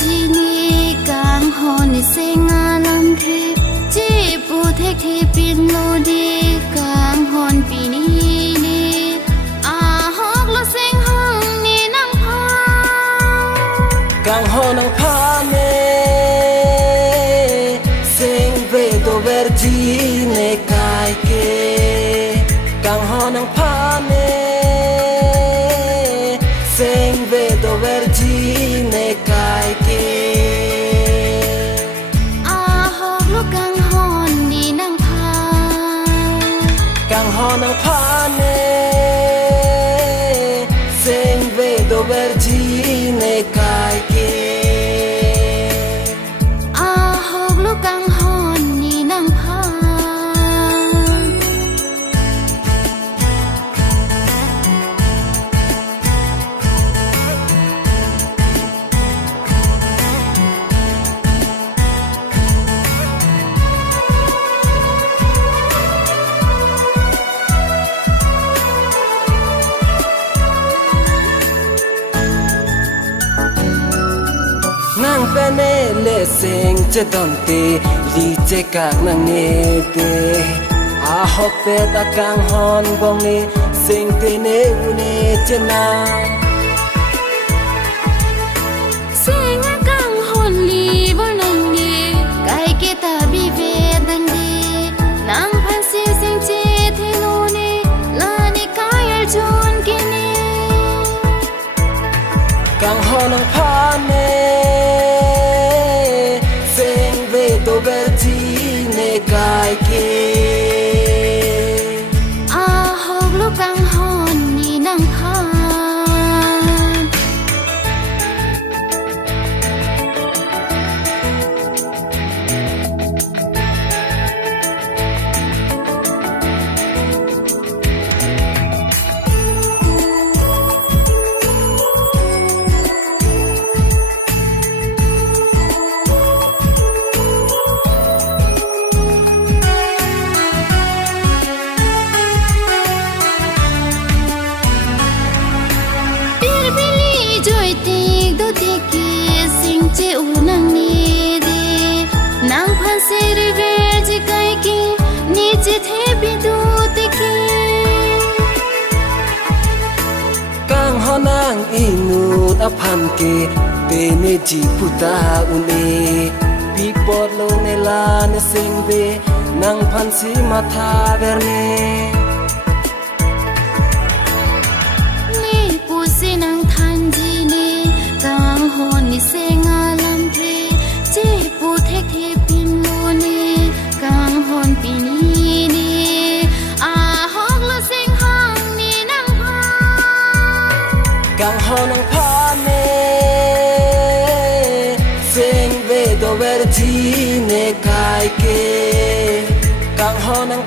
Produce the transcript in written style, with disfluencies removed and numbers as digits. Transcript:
ji ni kang hon ni senga lam the ji pu the the pin lo di kang hon pi ni ni a hok lo seng hong ni nang pha kang hon nang pha ne seng ve do ver ji ne kai ke kang hon nang pha ne seng ve do ver ji ne kai ke a hok lo kang hon ni nang pha kang hon nang pha ne seng ve do ver ji ne kai ke a hok lo kang hon ni nang pha nang pene le sing che don te li che kak nang ne te a hok pe ta kang hon bong ne sing te ne u ne che na sing a kang hon li bo nang ni kai ke ta bi ve dang di nang phan si sing che the lo ni la ni kai al chon ki ni kang hon nang pha ne sing ve do ver ji ne kai ke a hok lo kang hon ni nang pha che u nang ni de nang phan se ri ve ji kai ki ni che the bi du te ki kang hon nang inu ta phan ke te ne ji puta u ne pi pot lo ne la ne sing ve nang phan si ma tha ver ne ni pu si nang than ji ni kang hon ni senga lam the che pu the the pin lo ni kang hon pi ni ni a hok lo sing hang ni nang pha kang hon nang pha ne sing ve do ver ji ne kai ke kang hon nang